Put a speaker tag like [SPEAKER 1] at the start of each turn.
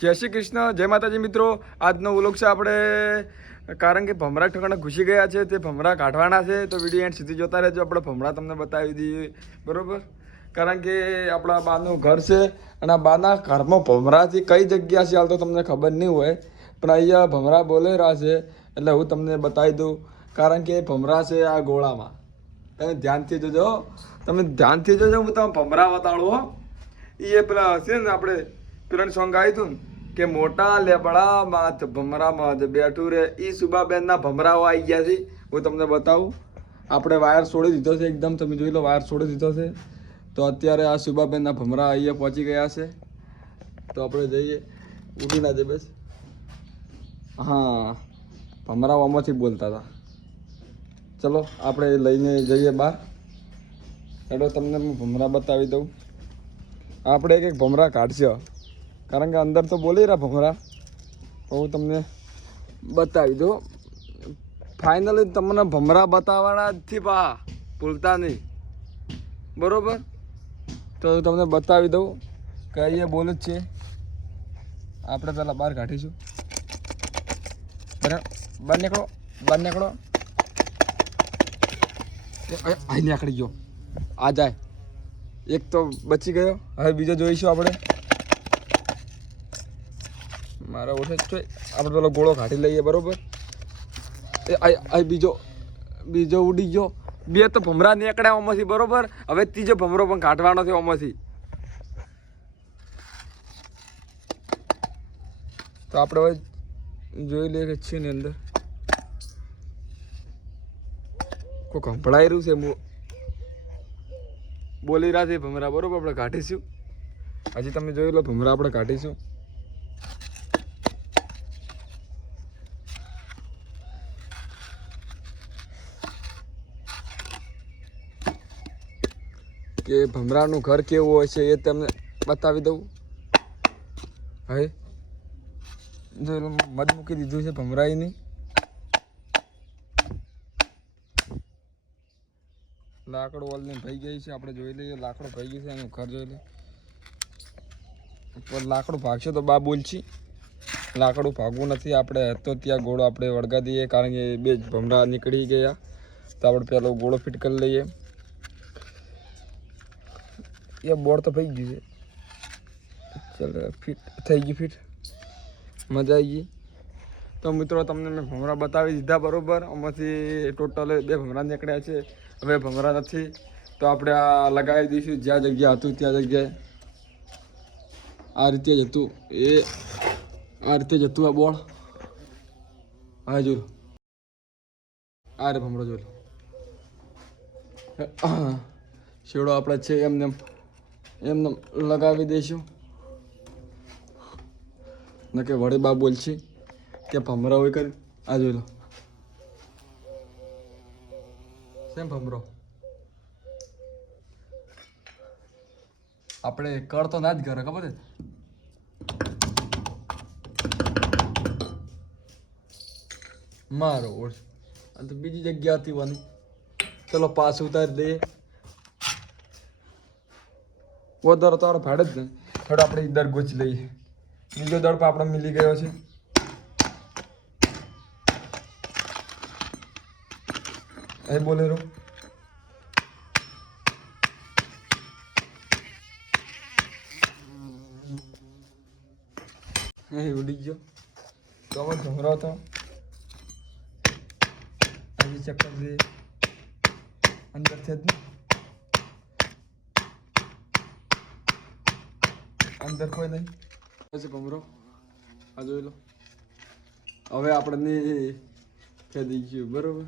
[SPEAKER 1] જય શ્રી કૃષ્ણ, જય માતાજી મિત્રો. આજનો ઉલોક છે આપણે, કારણ કે ભમરા ઠકાણા ઘૂસી ગયા છે, તે ભમરા કાઢવાના છે, તો વીડિયો એન્ડ સુધી જોતા રહેજો. આપણે ભમરા તમને બતાવી દઈએ. બરોબર? કારણ કે આપણા બાનું ઘર છે, અને આ બાના ઘરમાં ભમરાથી કઈ જગ્યા છે, હાલ તો તમને ખબર નહીં હોય, પણ અહીંયા ભમરા બોલેરા છે, એટલે હું તમને બતાવી દઉં. કારણ કે ભમરા છે આ ગોળામાં. તમે ધ્યાનથી જોજો તમે ધ્યાનથી જોજો, હું તમને ભમરા બતાડું એ પેલા હશે ને આપણે પેલા સોંગ આવ્યું હતું કે મોટા લેબડા માથ ભમરામાં જ બેઠું રે. એ સુબાબેનના ભમરાઓ આવી ગયા છે. હું તમને બતાવું. આપણે વાયર છોડી દીધો છે એકદમ. તમે જોઈ લો, વાયર છોડી દીધો છે. તો અત્યારે આ સુબાબેનના ભમરા અહીંયા પહોંચી ગયા છે. તો આપણે જઈએ. ઉઠી ના જઈએ બસ. હા, ભમરાઓ આમાંથી બોલતા હતા. ચલો, આપણે લઈને જઈએ બહાર. એડો તમને હું ભમરા બતાવી દઉં. આપણે એક એક ભમરા કાઢશે. કારણ કે અંદર તો બોલી રહ્યા ભમરા. તો હું તમને બતાવી દઉં. ફાઇનલી તમને ભમરા બતાવવાના જ પા ભૂલતા નહીં. બરાબર? તો હું તમને બતાવી દઉં કે અહીંયા બોલે જ છે. આપણે પહેલાં બહાર કાઢીશું. બરાબર? બહાર નીકળો. બહાર નીકળો. અહીં નીકળી ગયો. આ જાય. એક તો બચી ગયો. હવે બીજો જોઈશું આપણે. મારા ઓછે છે. આપણે પેલો ગોળો કાઢી લઈએ, બરોબર? એ બીજો બીજો ઉડી ગયો. બે તો ભમરા નીકળ્યા આમાંથી, બરોબર? હવે ત્રીજો ભમરો પણ કાઢવાનો છે આમાંથી. તો આપણે હવે જોઈ લઈએ કે છે ને અંદર. કોઈ સંભળાઈ રહ્યું છે બોલી રહ્યા છે ભમરા, બરોબર? આપણે કાઢીશું. હજી તમે જોઈ લો, ભમરા આપણે કાઢીશું. કે ભમરાનું ઘર કેવું હોય છે એ તમને બતાવી દઉં. હવે જો મધ મૂકી દીધું છે ભમરાઈની. લાકડો ઓલની ભાઈ ગઈ છે, આપણે જોઈ લઈએ, લાકડો ભઈ ગયું છે, એનું ઘર જોઈ લઈએ. પણ લાકડું ભાગશે તો બા બોલશી. લાકડું ભાગવું નથી, આપણે હતો ત્યાં ગોળો આપણે વળગા દઈએ, કારણ કે બે ભમરા નીકળી ગયા. તો આપણે પહેલો ગોળો ફિટ કરી લઈએ. એ બોર્ડ તો ભઈ ગયું છે. ચાલો, ફિટ થઈ ગયું ફિટ. મજા આવી ગઈ. તો મિત્રો, તમને મેં ભમરા બતાવી દીધા બરાબર. આમાંથી ટોટલ બે ભમરા નીકળ્યા છે. હવે ભમરા નથી. તો આપણે આ લગાવી દઈશું. જ્યાં જગ્યા હતું, ત્યાં જગ્યાએ. આ રીતે જ હતું. એ, આ રીતે જ હતું આ બોળ હા, જો. આ રે ભમરો, જો શેડો આપણે છે એમને. એમ એમને લગાવી દઈશું ને કે વડે બા બોલશે કે ભમરા હોય કરી આ જોઈ લો. સેમ ભમરો? આપણે કર તો ના જ ઘરે, ખબર છે? મારો ઓળખ. તો બીજી જગ્યા હતી વાની ચલો પાસ ઉતારી દઈએ. વધારે તો આપણે ભાડે જ ને. થોડો આપણે દર ગોચી લઈએ. બીજો દળ પણ આપણે મિલી ગયો છે. એ બોલેરો એ ઉડી ગયો. તો અમે ઘૂમરો હતો. હજી ચક્કર દે અંદર છે જ નહીં અંદર કોઈ નહીં. પછી ભમરો. આ જોઈ લો. હવે આપણને ખેદી ગયું બરોબર?